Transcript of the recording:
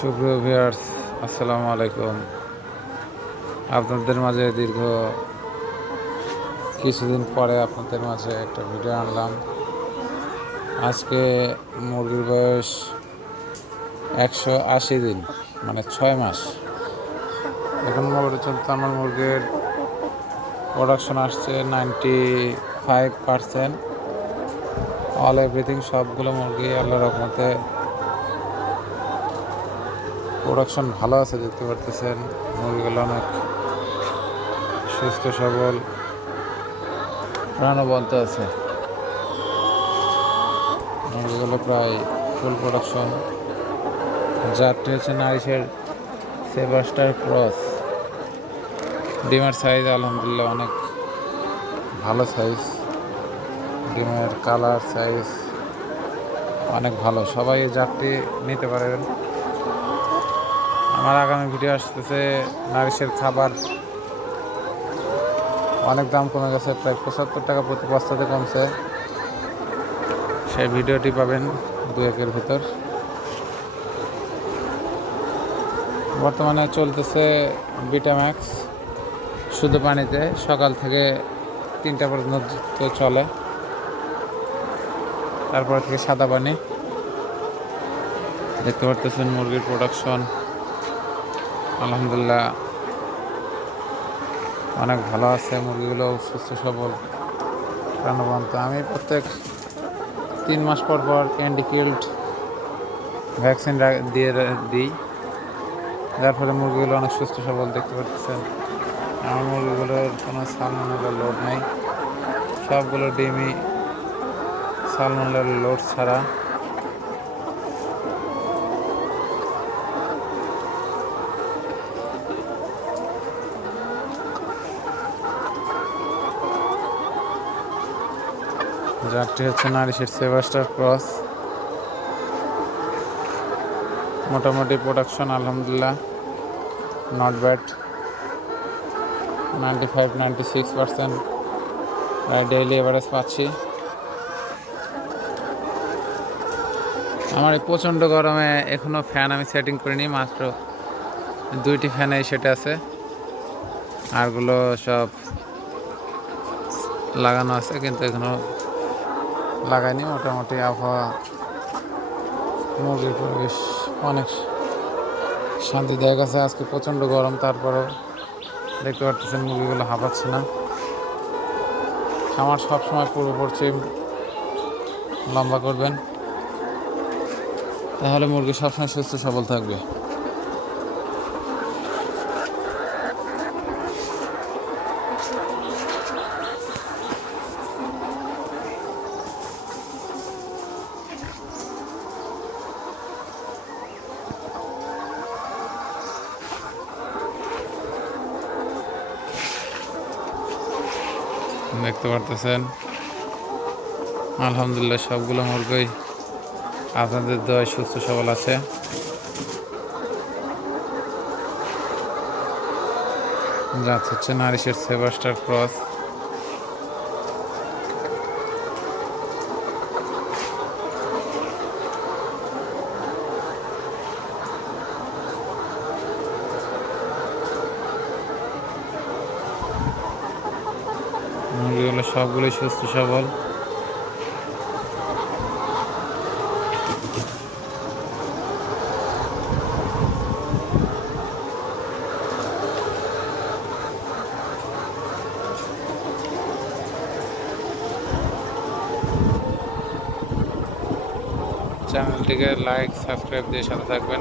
সুপ্রিয় ভিউয়ার্স, আসসালামু আলাইকুম। আপনাদের মাঝে দীর্ঘ কিছুদিন পরে আপনাদের মাঝে একটা ভিডিও আনলাম। আজকে মুরগির বয়স একশো আশি দিন মানে ছয় মাস। এখন চলতে আমার মুরগির প্রোডাকশন আসছে ninety five percent all everything সবগুলো মুরগি আল্লাহ রকমতে প্রোডাকশন ভালো আছে দেখতে পারতেছেন। মুরগিগুলো অনেক সুস্থ সবল। প্রাণবন্ত আছে। মুরগিগুলো প্রায় ফুল প্রোডাকশন জাতটি হচ্ছে নারিশের সেবাস্টার ক্রস ডিমের সাইজ আলহামদুলিল্লাহ অনেক ভালো সাইজ ডিমের কালার সাইজ অনেক ভালো। সবাই এই জাতটি নিতে পারেন। আমার আগামী ভিডিও আসতেছে নারিশের খাবার। অনেক দাম কমে গেছে, প্রায় পঁচাত্তর টাকা প্রতি বস্তাতে কমছে। সেই ভিডিওটি পাবেন দু একের ভিতর। বর্তমানে চলতেছে বিটাম্যাক্স শুধু পানিতে, সকাল থেকে তিনটা পর্যন্ত চলে। তারপর থেকে সাদা পানি। দেখতে পারতেছেন মুরগির প্রোডাকশন আলহামদুলিল্লাহ। অনেক ভালো আছে, মুরগিগুলো সুস্থ সবল, প্রাণবন্ত। আমি প্রত্যেক তিন মাস পর পর ক্যান্ডিকিল্ড ভ্যাকসিন দিয়ে দিই। যার ফলে মুরগিগুলো অনেক সুস্থ সবল দেখতে পাচ্ছেন। আমার মুরগিগুলোর কোনো সালমনের লোড নেই। সবগুলো ডিমই সালমনের লোড ছাড়া। জাতটি হচ্ছে নারিশের সেভাস্টার ক্রস। মোটামুটি প্রোডাকশন আলহামদুলিল্লাহ। Not bad ninety five ninety six percent প্রায় ডেইলি এভারেজ পাচ্ছি। আমার এই প্রচণ্ড গরমে এখনও ফ্যান আমি সেটিং করিনি, মাত্র দুইটি ফ্যানে সেটা আছে। আরগুলো সব লাগানো আছে, কিন্তু এখনও লাগাইনি মোটামুটি আবহাওয়া মুরগির পরিবেশ, অনেক শান্তিদায়ক আছে আজকে প্রচণ্ড গরম, তারপরেও দেখতে পাচ্ছেন মুরগিগুলো হাঁপাচ্ছে না। খামার সবসময় পূর্ব পশ্চিম লম্বা করবেন। তাহলে মুরগি সবসময় সুস্থ সবল থাকবে। দেখতে পারতেছেন। আলহামদুলিল্লাহ সবগুলো মুরগি আপনাদের দয় সুস্থ সবল আছে। রাত হচ্ছে নারিশের সেবাস্টার ক্রস। মুরগিগুলো সবগুলোই সুস্থ সবল। চ্যানেলটিকে লাইক সাবস্ক্রাইব দিয়ে সাথে থাকবেন।